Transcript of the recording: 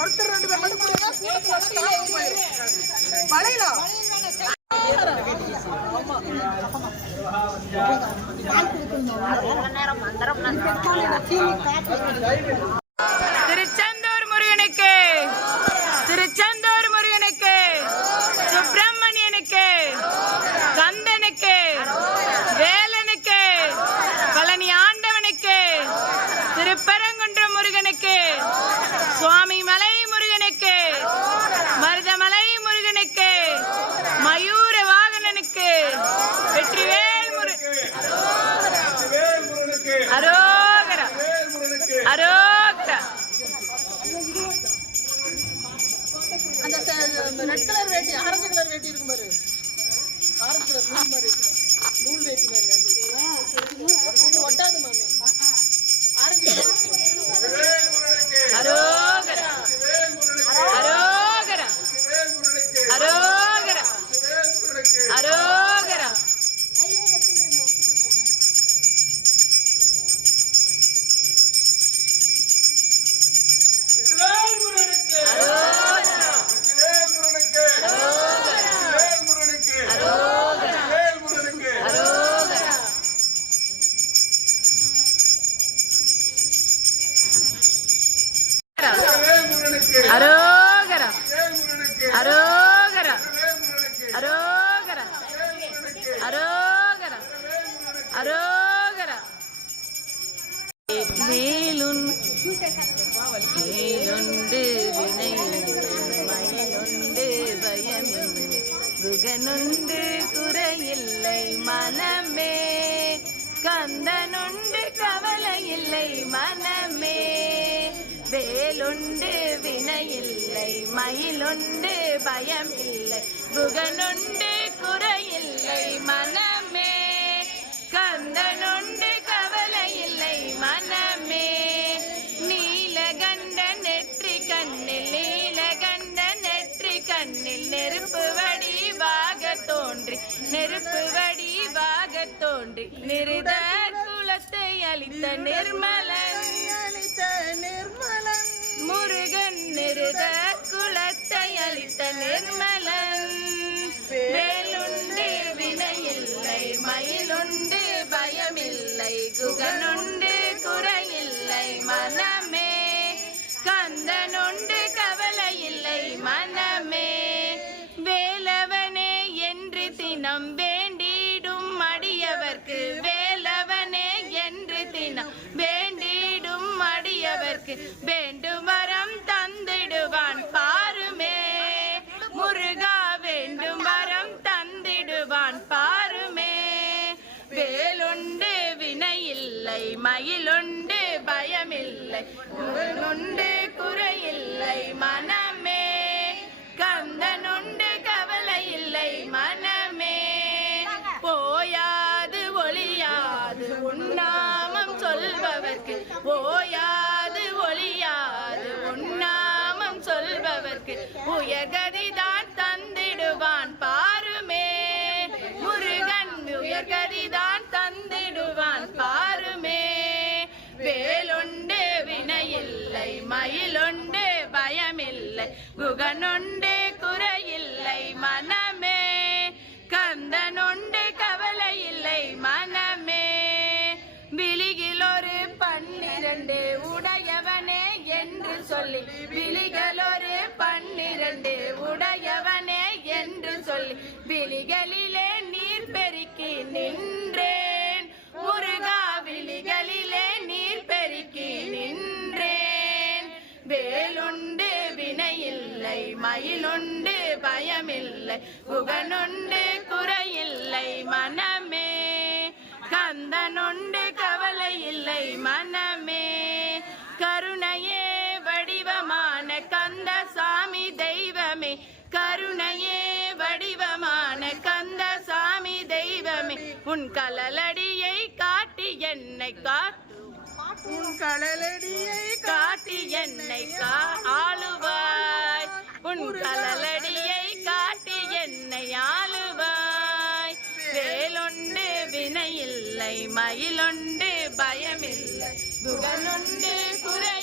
ஒருத்தர் 2 பேர் மட்டும் வளையலாம் திருச்செந்தூர் முருகனுக்கு, திருச்செந்தூர் முருகனுக்கு, சுப்பிரமணியனுக்கு, கந்தனுக்கு, வேலனுக்கு, பழனி ஆண்டவனுக்கு, திருப்பரங்குன்றம் முருகனுக்கு, சுவாமி மலை முருகனுக்கு, மருதமலை முருகனுக்கு, மயூர வாகனனுக்கு, வெற்றிவேல் முருகன் அரோகரா அரோகரா. அந்த ரெட் கலர் வேட்டி, ஆரஞ்சு கலர் வேட்டி இருக்கும் பாரு, ஆரஞ்சு கலர் நூல் மாதிரி நூல் வேட்டி மாதிரி இது ஒட்டாது மாமே. ஆரஞ்சு அரோகரா அரோகரா அரோகரா அரோகரா. அரோகரா அரோகரா அரோகரா அரோகரா அரோகரா. மேலுண்டு வினையுண்டு மயலுண்டு பயமில்லை முருகனுண்டு குறையில்லை மனமே, கந்தனுண்டு கவலை இல்லை மனமே, வேலுண்டு வினையில்லை மயிலுண்டு பயமில்லை முருகனுண்டு குறையில்லை மனமே, கந்தனுண்டு கவலை இல்லை மனமே. நீலகண்ட நெற்றி கண்ணில், நீலகண்ட நெற்றி கண்ணில் நெருப்பு வடிவாக தோன்றி, நெருப்பு வடிவாக தோன்றி நிருத குலத்தை அளித்த நிர்மலன், முருகன் நிருத குலத்தை அளித்த நிர்மலன், வேலுண்டு வினையில்லை மயிலுண்டு பயமில்லை குகனுண்டு குறையில்லை மனமே, கந்தனுண்டு கவலை இல்லை மனமே, வேலவனே என்று தினம் வேண்டிடும் அடியவர்க்கு, வேலவனே என்று தினம் வேண்டிடும் அடியவர்க்கு வேண்டும் வரம் தந்திடுவான் பாருமே, முருகா வேண்டும் வரம் தந்திடுவான் பாருமே, வேலுண்டு வினையில்லை மயிலுண்டு பயமில்லை முருகனுண்டு குறையில்லை மனமே, கந்தனுண்டு கவலை இல்லை மனமே, போயாது ஒளியாது உன்னாமம் சொல்பவர்க்கு, ஓயாது ஒளியாது உன்னாமம் சொல்பவர்க்கு உயர்கதிதான் தந்திடுவான் பாருமே, முருகன் உயர்கதிதான் தந்திடுவான் பாருமே, வேலுண்டு வினையில்லை மயிலுண்டு பயமில்லை குகனுண்டு குறையில்லை மனமே, கந்தனுண்டு கவலை இல்லை மனமே, விழியில் ஒரு 12 உடையவனே என்று சொல்லி, விழிகள் ஒரு 12 உடையவனே என்று சொல்லி விழிகளிலே நீர் பெருக்கி நின்றேன் முருகா, விழிகளிலே நீர் பெருக்கி நின்றேன், வேலுண்டு வினையில்லை மயிலுண்டு பயமில்லை குகனுண்டு குறையில்லை மனமே, கந்தனுண்டு கவலை இல்லை மனமே, கருணையே வடிவமான கந்த சாமி தெய்வமே, கருணையே வடிவமான கந்த சாமி தெய்வமே, உன் கலலடியை காட்டி என்னை காத்து, உன் கலலடியை காட்டி என்னை ஆளுவாய், உன் கலலடியை காட்டி என்னை ஆளுவாய், வேலுண்டு வினையில்லை மயிலுண்டு பயமில்லை குகனுண்டு குறை